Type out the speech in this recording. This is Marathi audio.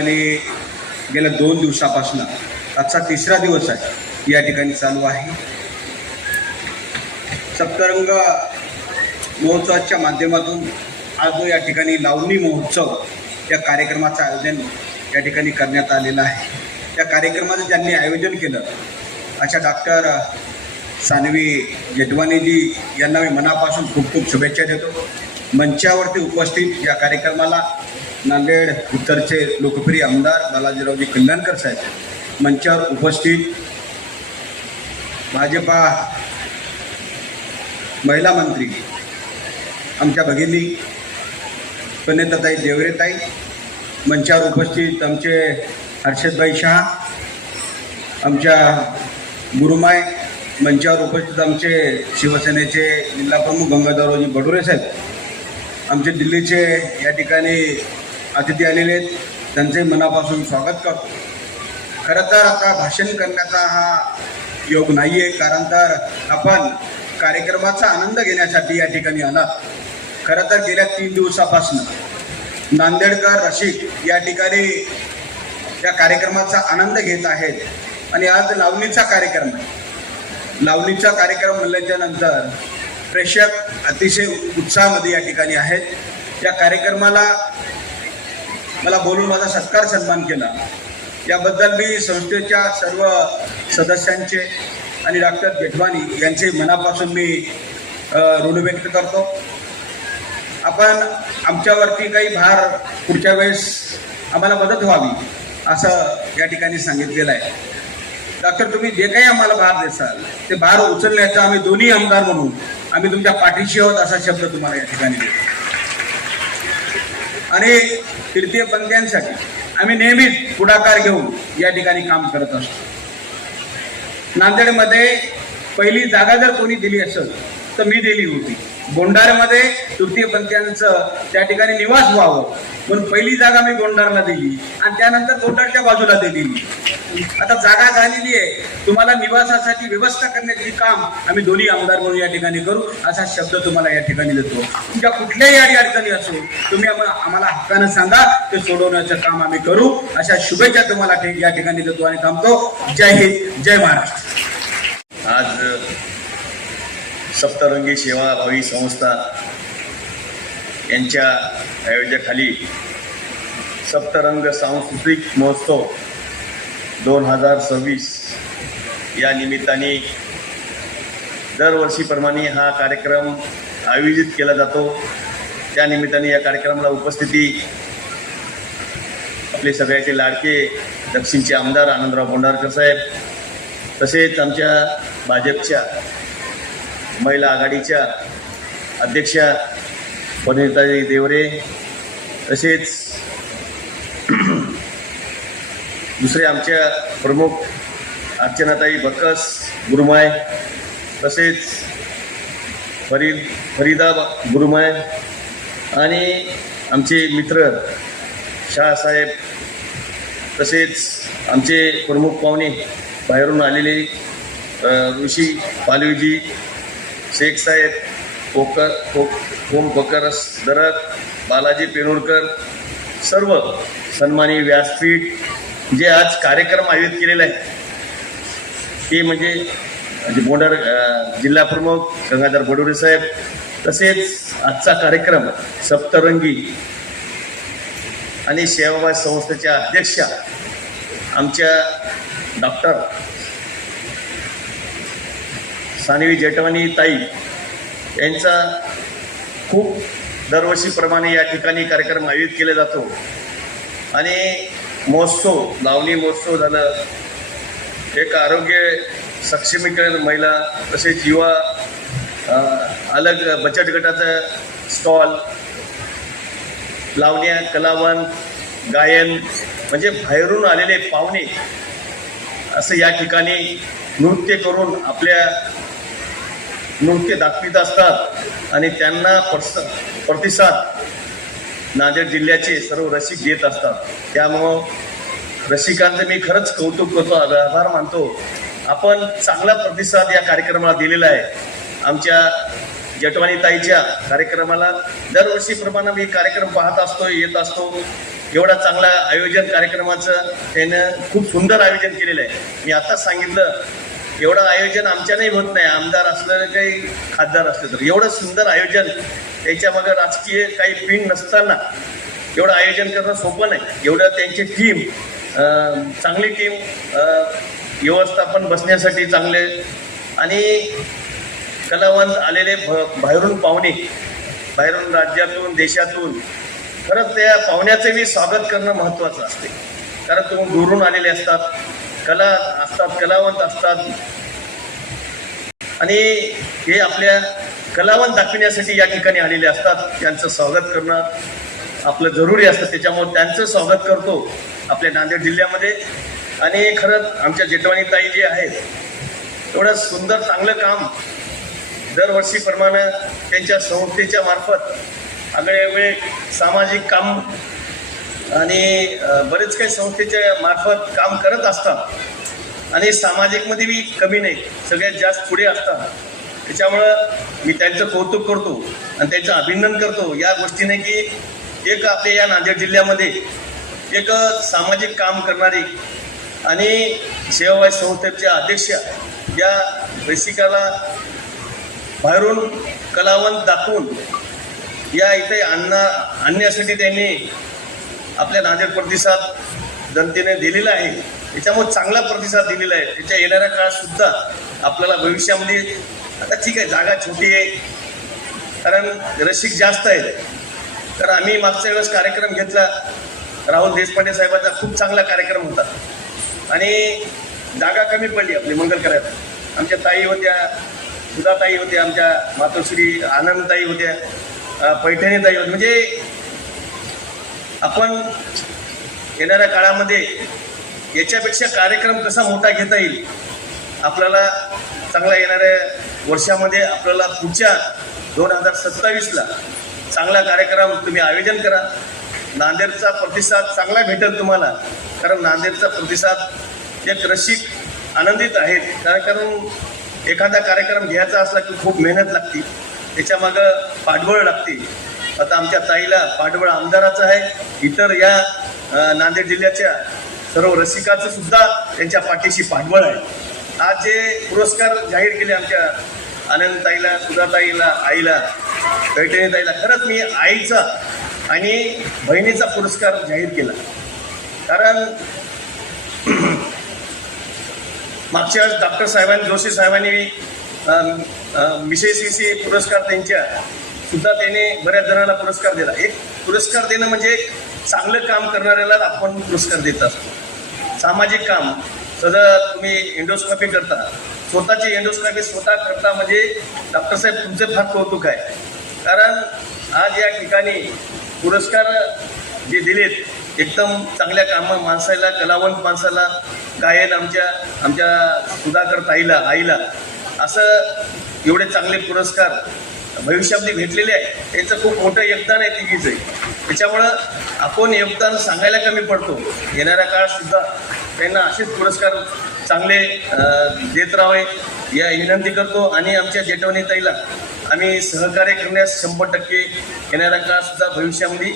ठिकाणी गेल्या 2 दिवसापासून आजचा 3रा दिवस आहे या ठिकाणी चालू आहे। सप्तरंग महोत्सवाच्या माध्यमातून आज जो या ठिकाणी लावणी महोत्सव या कार्यक्रमाचं आयोजन या ठिकाणी करण्यात आलेलं आहे। या कार्यक्रमाचं ज्यांनी आयोजन केलं अशा डॉक्टर सानवी जेठवानीजी यांना मी मनापासून खूप खूप शुभेच्छा देतो। मंचावरती उपस्थित या कार्यक्रमाला नांदेड उत्तरचे लोकप्रिय आमदार बालाजीरावजी कल्याणकर साहेब, मंचावर उपस्थित भाजपा महिला मंत्री आमच्या भगिनी कन्यताताई देवरेताई, मंचावर उपस्थित आमचे हर्षदभाई शहा, आमच्या गुरुमाय, मंचावर उपस्थित आमचे शिवसेनेचे जिल्हा प्रमुख गंगाधररावजी बडोरे साहेब, आमचे दिल्लीचे या ठिकाणी अतिथी आलेले आहेत, त्यांचे मनापासून स्वागत करतो। खरं तर आता भाषण करण्याचा हा योग नाही आहे, कारण तर आपण कार्यक्रमाचा आनंद घेण्यासाठी या ठिकाणी आलात। खरं तर गेल्या 3 दिवसापासून नांदेडकर रसिक या ठिकाणी या कार्यक्रमाचा आनंद घेत आहेत आणि आज लावणीचा कार्यक्रम आहे। लावणीचा कार्यक्रम म्हणल्याच्या नंतर प्रेक्षक अतिशय उत्साहामध्ये या ठिकाणी आहेत। या कार्यक्रमाला मला बोलून माझा सत्कार सन्मान केला, याबद्दल मी संस्थेच्या सर्व सदस्यांचे आणि डॉक्टर जेठवानी यांचे मनापासून मी ऋण व्यक्त करतो। आपण आमच्यावरती काही भार पुढच्या वेळेस आम्हाला मदत व्हावी असं या ठिकाणी सांगितलेलं आहे। डॉक्टर, तुम्ही जे काही आम्हाला भार देसाल ते भार उचलण्याचा आम्ही दोन्ही आमदार म्हणून आम्ही तुमच्या पाठीशी आहोत असा शब्द तुम्हाला या ठिकाणी देतो। आणि तृतीयपंथीयांसाठी आम्ही नेहमीच पुढाकार घेऊन या ठिकाणी काम करत असतो। नांदेडमध्ये पहिली जागा जर कोणी दिली असेल तर मी दिली होती। गोंडारमध्ये तृतीयपंथीयांचं त्या ठिकाणी निवास व्हावं म्हणून पहिली जागा मी गोंडारला दिली आणि त्यानंतर गोंडारच्या बाजूला दिली। आता जागा झालेली आहे, तुम्हाला निवासासाठी व्यवस्था करण्याचे काम आम्ही दोन्ही आमदार म्हणून या ठिकाणी करू असा शब्द तुम्हाला या ठिकाणी देतो। तुमच्या कुठल्याही अडचणी असो तुम्ही आम्हाला हक्कानं सांगा, ते सोडवण्याचं काम आम्ही करू अशा शुभेच्छा तुम्हाला या ठिकाणी देतो आणि थांबतो। जय हिंद, जय महाराष्ट्र। आज सप्तरंगी सेवाभावी संस्था यांच्या आयोजनाखाली सप्तरंग सांस्कृतिक महोत्सव 2026 या निमित्ताने दरवर्षीप्रमाणे हा कार्यक्रम आयोजित केला जातो। त्या निमित्ताने या कार्यक्रमाला उपस्थिती आपले सगळ्याचे लाडके दक्षिणचे आमदार आनंदराव बोंडारकर साहेब, तसेच आमच्या भाजपच्या महिला आघाडीच्या अध्यक्षा परिणिताताई देवरे, तसेच दुसरे आमच्या प्रमुख अर्चनाताई बकस गुरुमाय, तसेच फरीदा गुरुमाय आणि आमचे मित्र शाहसाहेब, तसेच आमचे प्रमुख पाहुणे बाहेरून आलेले ऋषी पालवीजी, शेख साहेब ओम पकरस दरक, बालाजी पेनोडकर, सर्व सन्मानी व्यासपीठ जे आज कार्यक्रम आयोजित केलेला आहे ते म्हणजे बोंडार जिल्हा प्रमुख गंगाधर बडोरे साहेब, तसेच आजचा कार्यक्रम सप्तरंगी आणि सेवाभावी संस्थेच्या अध्यक्षा आमच्या डॉक्टर सानवी जेठवानी ताई यांचा खूप दरवर्षीप्रमाणे या ठिकाणी कार्यक्रम आयोजित केला जातो। आणि महोत्सव, लावणी महोत्सव झालं, एक आरोग्य सक्षमीकरण महिला, तसेच युवा अलग बचत गटाचा स्टॉल, लावण्या, कलावंत, गायन, म्हणजे बाहेरून आलेले पाहुणे असं या ठिकाणी नृत्य करून आपल्या नृत्य दाखवित असतात आणि त्यांना प्रतिसाद नांदेड जिल्ह्याचे सर्व रसिक देत असतात। त्यामुळं रसिकांचं मी खरंच कौतुक करतो, आभार मानतो। आपण चांगला प्रतिसाद या कार्यक्रमाला दिलेला आहे। आमच्या जेठवानी ताईच्या कार्यक्रमाला दरवर्षीप्रमाणे मी कार्यक्रम पाहत असतो, येत असतो। एवढा चांगला आयोजन कार्यक्रमाचं त्यानं खूप सुंदर आयोजन केलेलं आहे. मी आताच सांगितलं, एवढं आयोजन आमच्याने होत नाही, आमदार असलं काही खासदार असलं तर. एवढं सुंदर आयोजन, त्याच्या मागे राजकीय काही पिंड नसताना एवढं आयोजन करणं सोपं नाही. एवढं त्यांची टीम, चांगली टीम, व्यवस्थापन बसण्यासाठी चांगले आणि कलावंत आलेले बाहेरून पाहुणे, बाहेरून राज्यातून देशातून. खरंच त्या पाहुण्याचं मी स्वागत करणं महत्त्वाचं असते, कारण तुम्ही दुरून आलेले असतात, कला असतात, कलावंत असतात आणि हे आपल्या कलावंत दाखविण्यासाठी या ठिकाणी आलेले असतात. त्यांचं स्वागत करणं आपलं जरुरी असतं. त्याच्यामुळे त्यांचं स्वागत करतो आपल्या नांदेड जिल्ह्यामध्ये. आणि खरंच आमच्या जेठवाणी ताई जे आहेत, एवढं सुंदर चांगलं काम दरवर्षीप्रमाणे त्यांच्या संस्थेच्या मार्फत आगळे सामाजिक काम आणि बरेच काही संस्थेच्या मार्फत काम करत असतात आणि सामाजिकमध्ये बी कमी नाही, सगळ्यात जास्त पुढे असतात. त्याच्यामुळं मी त्यांचं कौतुक करतो आणि त्यांचं अभिनंदन करतो या गोष्टीने की एक आपल्या या नांदेड जिल्ह्यामध्ये एक सामाजिक काम करणारी आणि सेवाभावी संस्थेच्या अध्यक्ष या रसिकाला बाहेरून कलावंत दाखवून या इथे आणण्यासाठी त्यांनी आपल्या नांदेड प्रतिसाद जनतेने दिलेला आहे. त्याच्यामुळे चांगला प्रतिसाद दिलेला आहे. त्याच्या येणाऱ्या काळात सुद्धा आपल्याला भविष्यामध्ये, आता ठीक आहे जागा छोटी आहे कारण रसिक जास्त आहेत, तर आम्ही मागच्या वेळेस कार्यक्रम घेतला, राहुल देशपांडे साहेबांचा खूप चांगला कार्यक्रम होता आणि जागा कमी पडली आपली मंगल करायला. आमच्या ताई होत्या, सुधाताई होत्या, आमच्या मातोश्री आनंदताई होत्या, पैठणी ताई होत्या. म्हणजे आपण येणाऱ्या काळामध्ये याच्यापेक्षा कार्यक्रम कसा मोठा घेता येईल, आपल्याला चांगला येणाऱ्या वर्षामध्ये आपल्याला पुढच्या 2027ला चांगला कार्यक्रम तुम्ही आयोजन करा. नांदेडचा प्रतिसाद चांगला भेटेल तुम्हाला, कारण नांदेडचा प्रतिसाद एक रसिक आनंदित आहेत. कारण एखादा कार्यक्रम घ्यायचा असला की खूप मेहनत लागते, त्याच्यामागं पाठबळ लागते. आता आमच्या ताईला पाठबळ आमदाराचं आहे, इतर या नांदेड जिल्ह्याच्या सर्व रसिकाचं सुद्धा त्यांच्या पाठीशी पाठबळ आहे. आज जे पुरस्कार जाहीर केले आमच्या आनंदताईला, सुधाताईला, आईला, पैठणी ताईला, खरंच मी आईचा आणि बहिणीचा पुरस्कार जाहीर केला. कारण मागच्या वेळेस डॉक्टर साहेबांनी, जोशी साहेबांनी मिसेसीसी पुरस्कार त्यांच्या सुद्धा त्याने बऱ्याच जणांना पुरस्कार दिला. एक पुरस्कार देणं म्हणजे चांगलं काम करणाऱ्याला आपण पुरस्कार देत असतो. सामाजिक काम, सध्या तुम्ही एंडोस्कोपी करता, स्वतःची एंडोस्कोपी स्वतः करता, म्हणजे डॉक्टर साहेब तुमचे फार कौतुक आहे. कारण आज या ठिकाणी पुरस्कार जे दिलेत एकदम चांगल्या माणसाला, कलावंत माणसाला, गायन आमच्या सुधाकर ताईला, आईला, असं एवढे चांगले पुरस्कार भविष्यामध्ये भेटलेले आहे. त्यांचं खूप मोठं योगदान आहे तिघीचं. त्याच्यामुळं आपण योगदान सांगायला कमी पडतो. येणाऱ्या काळात सुद्धा त्यांना असेच पुरस्कार चांगले देत राहावे या विनंती करतो. आणि आमच्या जेठवणी ताईला आम्ही सहकार्य करण्यास 100% येणाऱ्या काळात सुद्धा भविष्यामध्ये